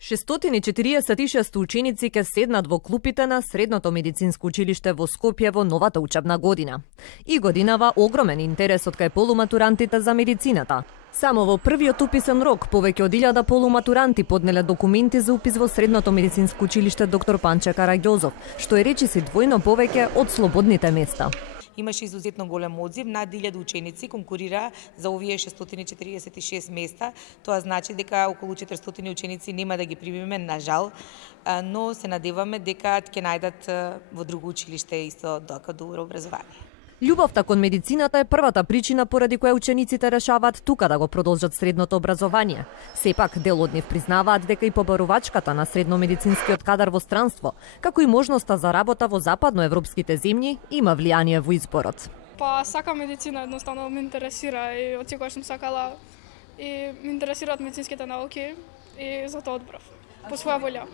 646 ученици ќе седнат во клупите на Средното медицинско училиште во Скопје во новата учебна година. И годинава огромен интерес од кај полуматурантите за медицината. Само во првиот уписен рок повеќе од 1000 полуматуранти поднеле документи за упис во Средното медицинско училиште доктор Панче Караѓозов, што е речиси двојно повеќе од слободните места. Имаше изузетно голем одзив, над 1000 ученици конкурира за овие 646 места. Тоа значи дека околу 400 ученици нема да ги примиме, на жал, но се надеваме дека ќе најдат во друго училиште исто доака добро образование. Љубовта кон медицината е првата причина поради која учениците решаваат тука да го продолжат средното образование. Сепак, дел од нив признаваат дека и побарувачката на средномедицинскиот кадар во странство, како и можноста за работа во западноевропските земји, има влијание во изборот. Па сака медицина, едноставно ме интересира и од секогаш сум сакала и ме интересираат медицинските науки и затоа одбрав по своја волја.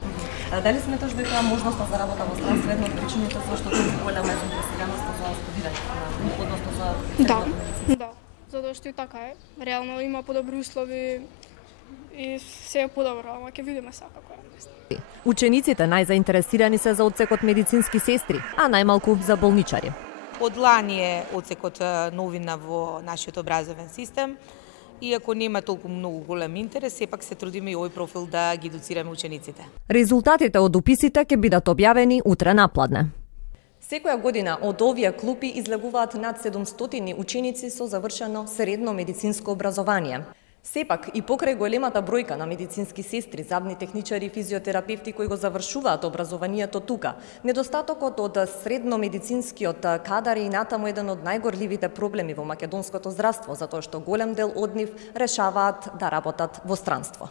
Дали сметаш дека можноста за работа во странство е една од причините зашто толку голема е заинтересираноста за студирање, односно за Да, затоа што и така е. Реално има подобри услови и се е подобро, ама ќе видиме сега како е. Учениците најзаинтересирани се за одсекот медицински сестри, а најмалку за болничари. Од лани е одсекот новина во нашиот образовен систем. Иако нема толку многу голем интерес, сепак се трудиме и овој профил да ги едуцираме учениците. Резултатите од уписите ќе бидат објавени утре напладне. Секоја година од овие клупи излегуваат над 700 ученици со завршено средно медицинско образование. Сепак, и покрај големата бројка на медицински сестри, забни техничари и физиотерапевти кои го завршуваат образованието тука, недостатокот од средно медицинскиот кадар е и натаму еден од најгорливите проблеми во македонското здравство, затоа што голем дел од нив решаваат да работат во странство.